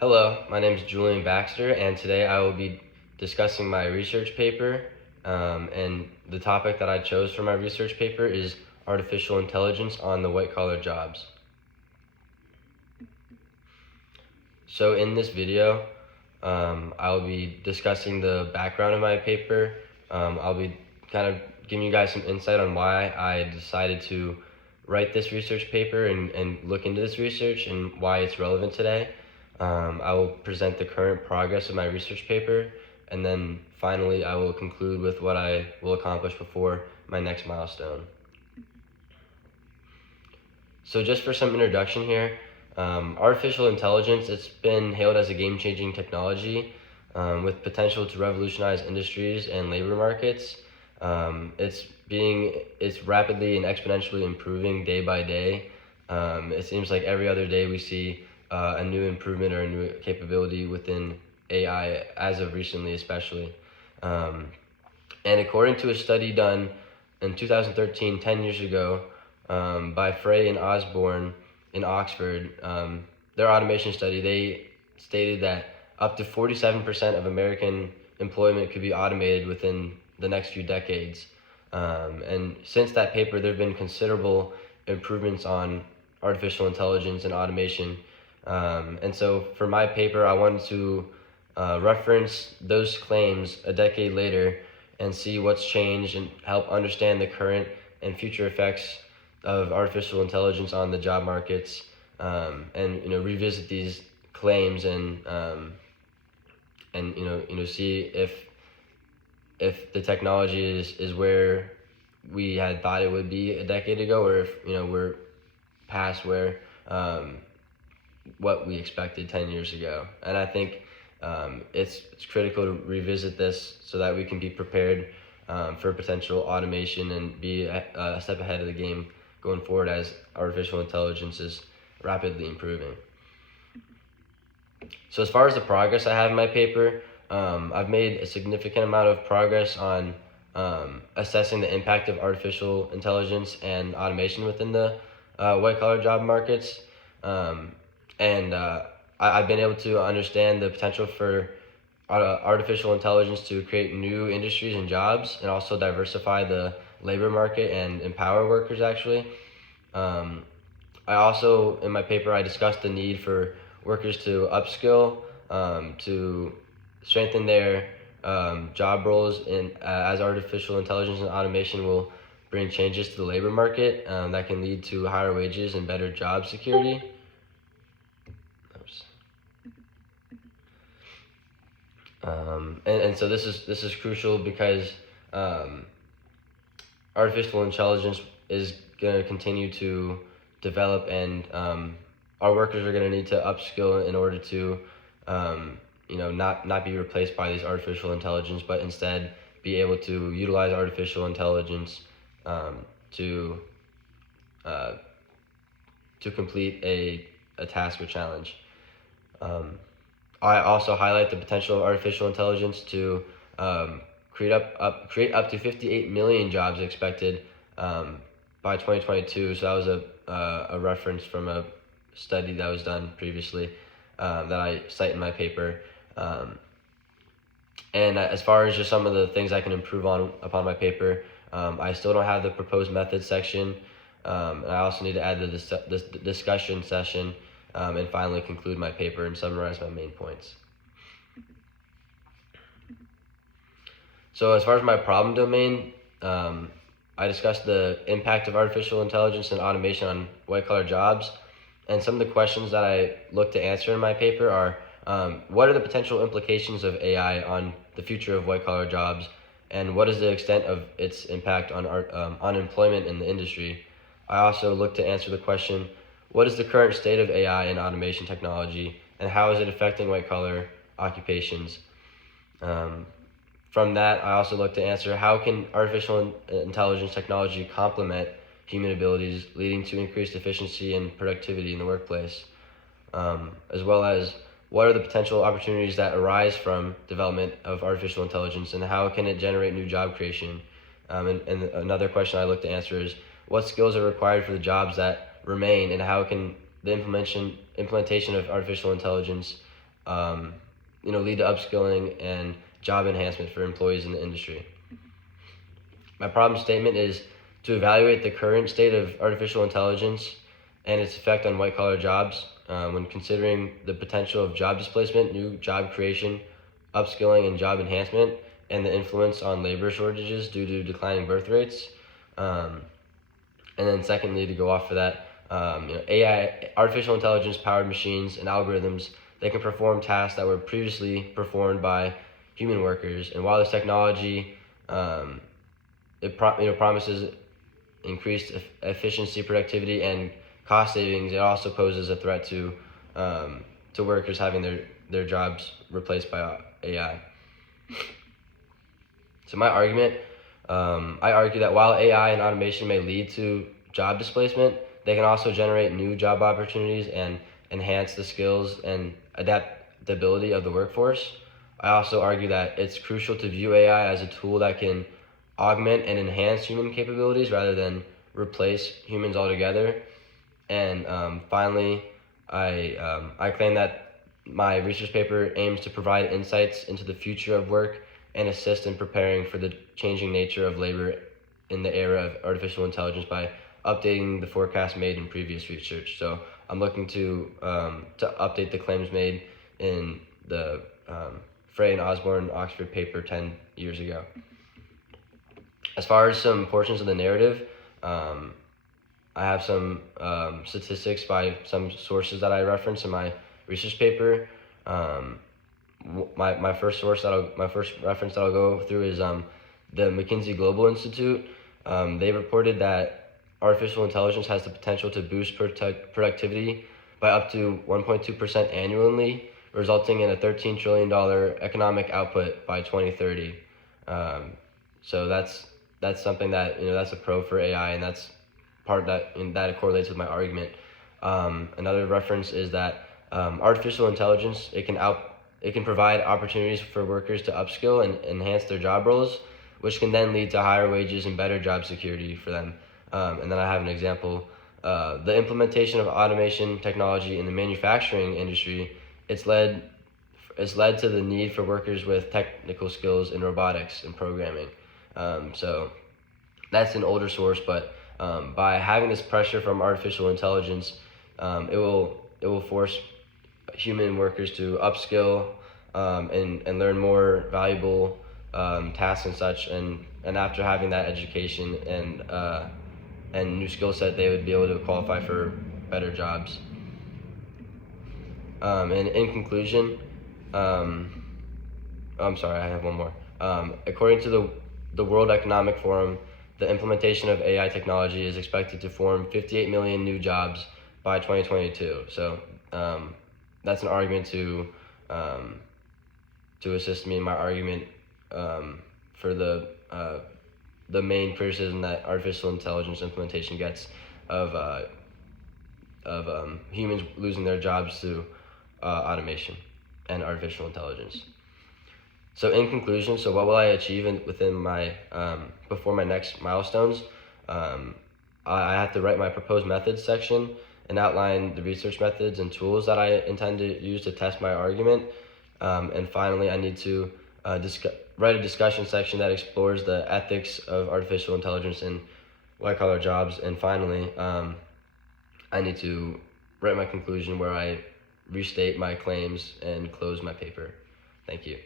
Hello, my name is Julian Baxter, and today I will be discussing my research paper. And the topic that I chose for my research paper is artificial intelligence on the white-collar jobs. So in this video, I'll be discussing the background of my paper. I'll be kind of giving you guys some insight on why I decided to write this research paper and look into this research and why it's relevant today. I will present the current progress of my research paper, and then finally I will conclude with what I will accomplish before my next milestone. So just for some introduction here, artificial intelligence, it's been hailed as a game-changing technology with potential to revolutionize industries and labor markets. It's rapidly and exponentially improving day by day. It seems like every other day we see a new improvement or a new capability within AI, as of recently especially. And according to a study done in 2013, 10 years ago, by Frey and Osborne in Oxford, their automation study, they stated that up to 47% of American employment could be automated within the next few decades. And since that paper, there have been considerable improvements on artificial intelligence and automation. And so for my paper, I wanted to reference those claims a decade later and see what's changed and help understand the current and future effects of artificial intelligence on the job markets, and revisit these claims and see if the technology is where we had thought it would be a decade ago, or if we're past where what we expected 10 years ago. And I think it's critical to revisit this so that we can be prepared for potential automation and be a step ahead of the game going forward as artificial intelligence is rapidly improving. So as far as the progress I have in my paper, I've made a significant amount of progress on assessing the impact of artificial intelligence and automation within the white-collar job markets. I've been able to understand the potential for artificial intelligence to create new industries and jobs, and also diversify the labor market and empower workers, actually. I also, in my paper, I discussed the need for workers to upskill, to strengthen their job roles, and as artificial intelligence and automation will bring changes to the labor market that can lead to higher wages and better job security. So this is crucial because artificial intelligence is going to continue to develop, and our workers are going to need to upskill in order to not be replaced by these artificial intelligence, but instead be able to utilize artificial intelligence to complete a task or challenge. I also highlight the potential of artificial intelligence to create up to 58 million jobs expected by 2022. So that was a reference from a study that was done previously that I cite in my paper. And as far as just some of the things I can improve upon my paper, I still don't have the proposed methods section. And I also need to add the discussion session, and finally conclude my paper and summarize my main points. So as far as my problem domain, I discussed the impact of artificial intelligence and automation on white-collar jobs. And some of the questions that I look to answer in my paper are, what are the potential implications of AI on the future of white-collar jobs? And what is the extent of its impact on unemployment in the industry? I also look to answer the question, what is the current state of AI and automation technology, and how is it affecting white-collar occupations? From that, I also look to answer, how can artificial intelligence technology complement human abilities, leading to increased efficiency and productivity in the workplace? As well as, what are the potential opportunities that arise from development of artificial intelligence, and how can it generate new job creation? And another question I look to answer is, what skills are required for the jobs that remain, and how can the implementation of artificial intelligence lead to upskilling and job enhancement for employees in the industry. My problem statement is to evaluate the current state of artificial intelligence and its effect on white-collar jobs when considering the potential of job displacement, new job creation, upskilling, and job enhancement, and the influence on labor shortages due to declining birth rates. And then secondly, to go off of that, AI, artificial intelligence-powered machines and algorithms, they can perform tasks that were previously performed by human workers. And while this technology promises increased efficiency, productivity, and cost savings, it also poses a threat to workers having their jobs replaced by AI. So my argument, I argue that while AI and automation may lead to job displacement, they can also generate new job opportunities and enhance the skills and adaptability of the workforce. I also argue that it's crucial to view AI as a tool that can augment and enhance human capabilities rather than replace humans altogether. And finally, I claim that my research paper aims to provide insights into the future of work and assist in preparing for the changing nature of labor in the era of artificial intelligence by updating the forecast made in previous research. So I'm looking to update the claims made in the Frey and Osborne Oxford paper 10 years ago. As far as some portions of the narrative, I have some statistics by some sources that I reference in my research paper. My first reference that I'll go through is the McKinsey Global Institute. They reported that artificial intelligence has the potential to boost productivity by up to 1.2% annually, resulting in a $13 trillion economic output by 2030. So that's something that that's a pro for AI, and that's part that it correlates with my argument. Another reference is that artificial intelligence it can provide opportunities for workers to upskill and enhance their job roles, which can then lead to higher wages and better job security for them. And then I have an example. The implementation of automation technology in the manufacturing industry, it's led to the need for workers with technical skills in robotics and programming. So that's an older source, but by having this pressure from artificial intelligence, it will force human workers to upskill and learn more valuable tasks and such. And after having that education and new skill set, they would be able to qualify for better jobs. And in conclusion, I'm sorry, I have one more. According to the World Economic Forum, the implementation of AI technology is expected to form 58 million new jobs by 2022. So that's an argument to assist me in my argument for the main criticism that artificial intelligence implementation gets of humans losing their jobs to automation and artificial intelligence. So in conclusion, so what will I achieve within my before my next milestones? I have to write my proposed methods section and outline the research methods and tools that I intend to use to test my argument. And finally, I need to write a discussion section that explores the ethics of artificial intelligence in white-collar jobs. And finally, I need to write my conclusion where I restate my claims and close my paper. Thank you.